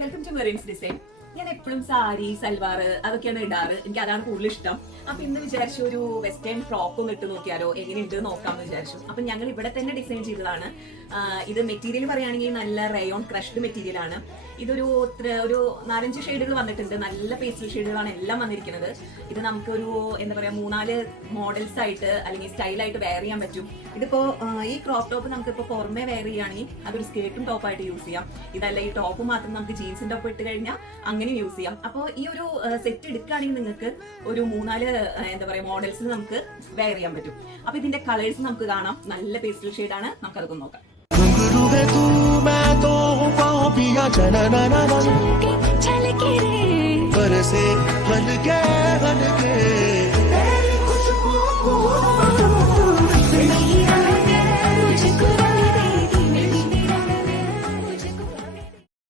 Welcome to മെറിൻസ് design. ഞാൻ എപ്പോഴും സാരി സൽവാർ അതൊക്കെയാണ് ഇടാറ്. എനിക്ക് അതാണ് കൂടുതൽ ഇഷ്ടം. അപ്പൊ ഇന്ന് വിചാരിച്ചു ഒരു വെസ്റ്റേൺ ഫ്രോക്ക് ഒന്ന് ഇട്ട് നോക്കിയാലോ, എങ്ങനെയുണ്ട് നോക്കാമെന്ന് വിചാരിച്ചു. അപ്പൊ ഞങ്ങൾ ഇവിടെ തന്നെ ഡിസൈൻ ചെയ്തതാണ്. ഇത് മെറ്റീരിയൽ പറയുകയാണെങ്കിൽ നല്ല റയോൺ ക്രഷ്ഡ് മെറ്റീരിയൽ ആണ്. ഇതൊരു 4-5 ഷെയ്ഡുകൾ വന്നിട്ടുണ്ട്. നല്ല പേസ്റ്റൽ ഷെയ്ഡുകളാണ് എല്ലാം വന്നിരിക്കുന്നത്. ഇത് നമുക്കൊരു എന്താ പറയാ 3-4 മോഡൽസ് ആയിട്ട് അല്ലെങ്കിൽ സ്റ്റൈലായിട്ട് വെയർ ചെയ്യാൻ പറ്റും. ഇതിപ്പോ ഈ ക്രോപ്പ് ടോപ്പ് നമുക്കിപ്പോ പുറമെ വെയർ ചെയ്യുകയാണെങ്കിൽ അതൊരു സ്കേർട്ടും ടോപ്പായിട്ട് യൂസ് ചെയ്യാം. ഇതല്ല ഈ ടോപ്പ് മാത്രം നമുക്ക് ജീൻസിന്റെ ഒപ്പം ഇട്ട് കഴിഞ്ഞാൽ അങ്ങനെ യൂസ് ചെയ്യാം. അപ്പോൾ ഈ ഒരു സെറ്റ് എടുക്കുകയാണെങ്കിൽ നിങ്ങൾക്ക് ഒരു 3-4 എന്താ പറയാ മോഡൽസ് നമുക്ക് വെയർ ചെയ്യാൻ പറ്റും. അപ്പൊ ഇതിന്റെ കളേഴ്സ് നമുക്ക് കാണാം. നല്ല പേസ്റ്റൽ ഷെയ്ഡാണ്. നമുക്ക് അതൊക്കെ നോക്കാം. बरसे हल्के हल्के